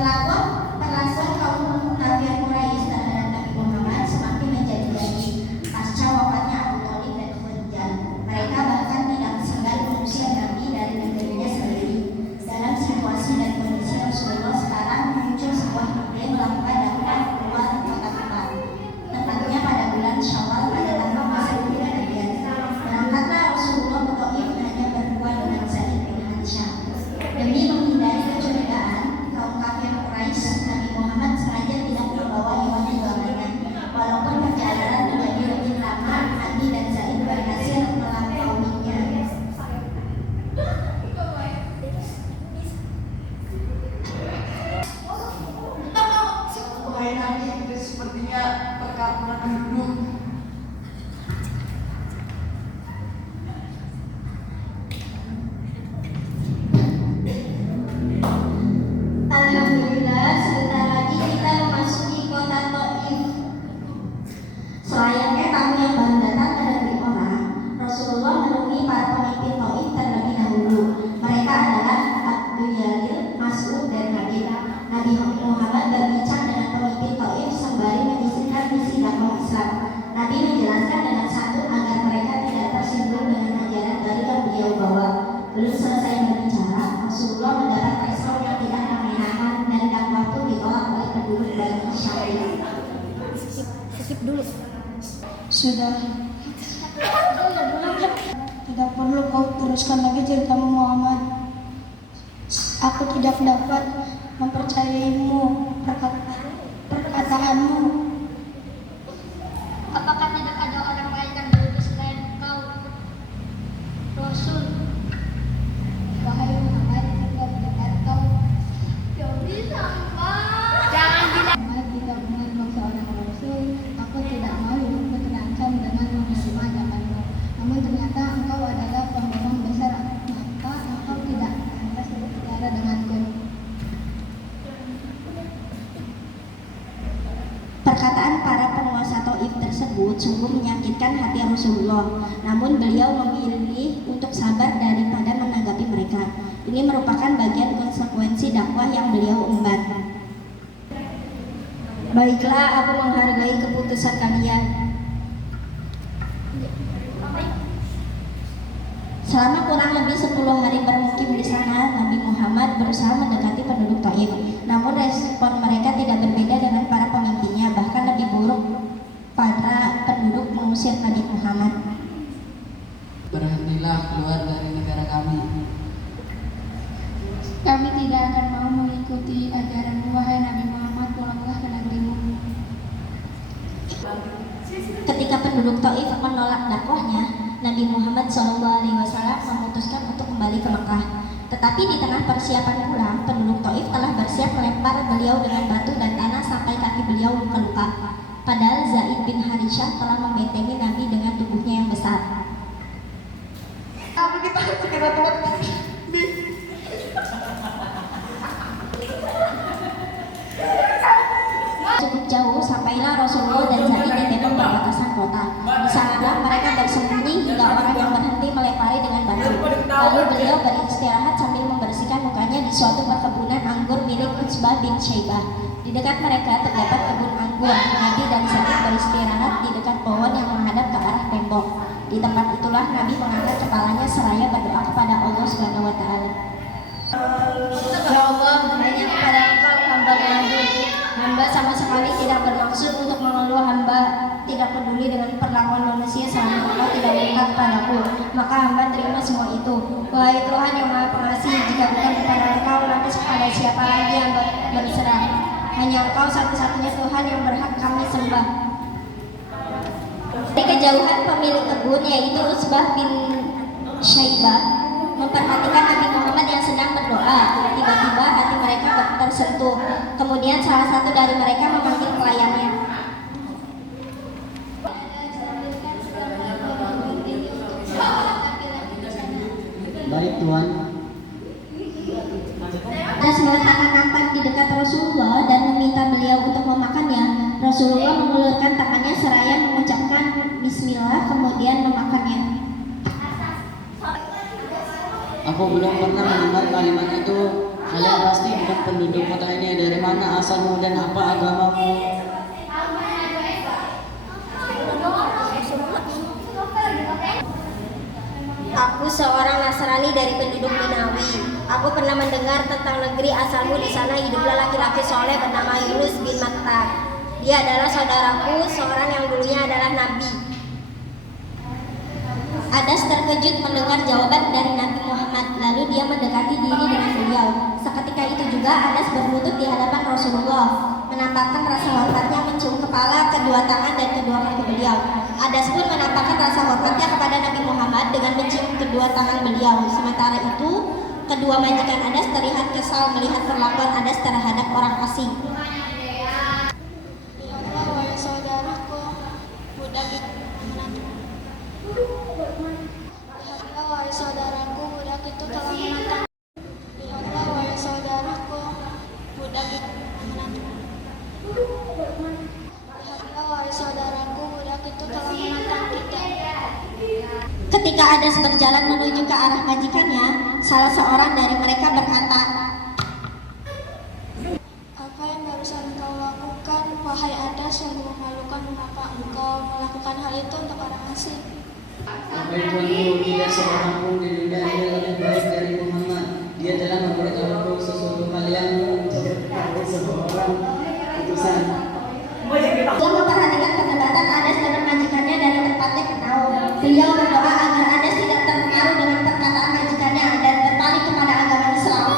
Perlakuan kaum kafir Quraisy terhadap Nabi Muhammad semakin menjadi-jadi pasca wafatnya Abu Thalib dan Khadijah. Mereka bahkan tidak segan mengusir Nabi dari negerinya sendiri. Dalam situasi dan kondisi Rasulullah sekarang muncul sebuah ide melakukan dakwah keluar kota Mekah. Tepatnya pada bulan Syawal pada tanggal 10 Ramadan. Berangkatlah Rasulullah ke Thaif hanya berdua dengan Zaid bin Harithah. Demi menghindari kecurigaan kaum kafir Quraisy, Nabi Muhammad sengaja tidak membawa hewan kurbannya. Walaupun perjalanan menjadi lebih lama, Nabi dan Zaid berhasil melampauinya. Permainan ini sepertinya perkampungan penduduk. Alhamdulillah, sebentar lagi kita memasuki kota Thaif. Selayaknya tamu yang baru datang ke negeri orang, Rasulullah menemui para pemimpin Thaif terlebih dahulu. Mereka adalah Abu Jalil, Mas'ud, dan Nabi. Nabi Muhammad berbincang dengan pemimpin Thaif sembari menyisihkan misi dakwah Islam. Nabi menjelaskan dengan santun agar mereka tidak tersinggung dengan ajaran baru yang beliau bawa. Belum selesai berbicara, Rasulullah mendapat respon yang tidak mengenakan dan dakwah itu ditolak oleh penduduk Bani Syai'ib. Skip dulu. Sudah. Tidak perlu kau teruskan lagi ceritamu Muhammad. Aku tidak dapat mempercayaimu perkataanmu. Apakah tidak ada orang lain yang lebih selain kau, Rasul? Wahai Muhammad, jika benar kau jangan bilang Muhammad jika benar kau seorang Rasul, aku tidak mau hidupku terancam dengan menerima zamanmu. Namun ternyata engkau adalah pembohong besar, maka engkau tidak pantas berbicara denganku. Perkataan para penguasa Thaif tersebut sungguh menyakitkan hati Rasulullah. Namun beliau memilih untuk sabar daripada menanggapi mereka. Ini merupakan bagian konsekuensi dakwah yang beliau emban. Baiklah, aku menghargai keputusan kalian. Selama kurang lebih 10 hari bermukim di sana, Nabi Muhammad berusaha mendekati penduduk Thaif. Namun respon mereka tidak berbeda dengan para pemimpinnya, bahkan lebih buruk. Para penduduk mengusir Nabi Muhammad. Berhentilah keluar dari negara kami. Kami tidak akan mau mengikuti ajaran wahai Nabi Muhammad, pulanglah ke negerimu. Ketika penduduk Thaif menolak dakwahnya, Nabi Muhammad SAW memutuskan untuk kembali ke Mekah. Tetapi di tengah persiapan pulang, penduduk Thaif telah bersiap melempar beliau dengan batu dan tanah sampai kaki beliau luka-luka. Padahal Zaid bin Harithah telah membentengi Nabi dengan tubuhnya yang besar. Tapi kita harus segera tuan. Cukup jauh, sampailah Rasulullah dan Zaid di tembok perbatasan kota. Di sanalah mereka bersembunyi hingga orang yang berhenti melempari dengan batu. Lalu beliau beristirahat sambil membersihkan mukanya di suatu perkebunan anggur milik Utsbah bin Syaibah. Di dekat mereka terdapat kebun anggur. Nabi dan Zaid beristirahat di dekat pohon yang menghadap ke arah tembok. Di tempat itulah Nabi mengangkat kepalanya seraya berdoa kepada Allah Subhanahu wa taala. Ya Allah, hanya kepada Engkau hamba mengadu. Hamba sama sekali tidak bermaksud untuk mengeluh. Hamba tidak peduli dengan perlakuan manusia selama Engkau tidak mengangkat kepadaku. Maka hamba terima semua itu. Wahai Tuhan yang Maha Pengasih, jika bukan kepada Engkau, lantas kepada siapa lagi yang berserah? Hanya Engkau satu-satunya Tuhan yang berhak kami sembah. Di kejauhan pemilik kebun, yaitu Utsbah bin Syaibah, memperhatikan Nabi Muhammad yang sedang berdoa. Tiba-tiba hati mereka tersentuh. Kemudian salah satu dari mereka memanggil pelayannya. Baik Tuhan. Anas meletakkan nampan di dekat Rasulullah dan meminta beliau untuk memakannya. Rasulullah mengulurkan tangannya seraya mengucapkan Bismillah, kemudian memakannya. Aku belum pernah mendengar kalimat itu Kalian pasti bukan penduduk kota ini. Dari mana asalmu dan apa agamamu? Aku seorang Nasrani dari penduduk Minawi. Aku pernah mendengar tentang negeri asalmu. Di sana hiduplah laki-laki soleh bernama Yunus bin Matta. Dia adalah saudaraku, seorang yang dulunya adalah nabi. Adas terkejut mendengar jawaban dari Nabi Muhammad, lalu dia mendekati diri dengan beliau. Seketika itu juga Adas berlutut di hadapan Rasulullah, menampakkan rasa hormatnya, mencium kepala, kedua tangan dan kedua kaki beliau. Adas pun menampakkan rasa hormatnya kepada Nabi Muhammad dengan mencium kedua tangan beliau. Sementara itu, kedua majikan Adas terlihat kesal melihat perlakuan Adas terhadap orang asing. Ya Allah, wahai saudaraku, budak itu wahai saudaraku, budak itu telah menantang. Ya Allah, wahai saudaraku, budak itu menantang. Ya Allah, wahai saudaraku, budak itu telah menantang kita. Ketika Adas berjalan menuju ke arah majikannya, salah seorang dari mereka berkata, Apa yang barusan engkau lakukan, wahai Adas, sungguh memalukan. Mengapa engkau melakukan hal itu untuk orang asing? Wahai Tuanku, tidak seorang pun di dunia ini lebih baik dari Muhammad. Dia telah memberitahuku sesuatu hal yang menjadi seorang utusan. dia memperhatikan perdebatan Adas dengan majikannya dari tempatnya ke Naum. Beliau berdoa agar Adas tidak terpengaruh dengan perkataan majikannya dan berbalik kepada agama Islam.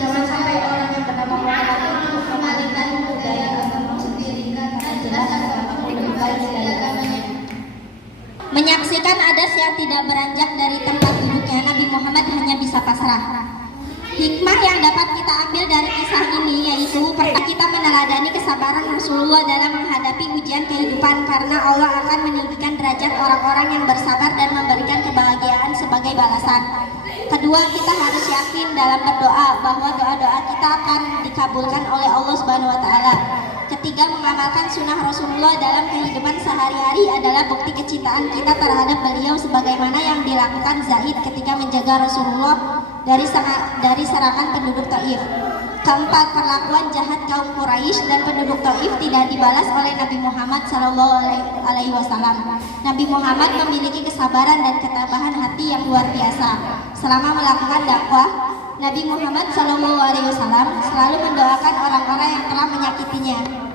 Jangan sampai orang yang bernama Muhammad itu mengalihkan budaya agama sendiri karena jelas agama lebih baik dari agamanya. Menyaksikan Adas yang tidak beranjak dari tempat duduknya, Nabi Muhammad hanya bisa pasrah. Hikmah yang dapat kita ambil dari kisah ini yaitu pertama, kita meneladani kesabaran Rasulullah dalam menghadapi ujian kehidupan karena Allah akan meninggikan derajat orang-orang yang bersabar dan memberikan kebahagiaan sebagai balasan. Kedua, kita harus yakin dalam berdoa bahwa doa-doa kita akan dikabulkan oleh Allah Subhanahu wa taala. Ketiga, mengamalkan sunnah Rasulullah dalam kehidupan sehari-hari adalah bukti kecintaan kita terhadap beliau sebagaimana yang dilakukan Zaid ketika menjaga Rasulullah dari serangan penduduk Taif. Keempat, perlakuan jahat kaum Quraisy dan penduduk Taif tidak dibalas oleh Nabi Muhammad SAW. Nabi Muhammad memiliki kesabaran dan ketabahan hati yang luar biasa. Selama melakukan dakwah, Nabi Muhammad SAW selalu mendoakan orang-orang yang telah menyakitinya.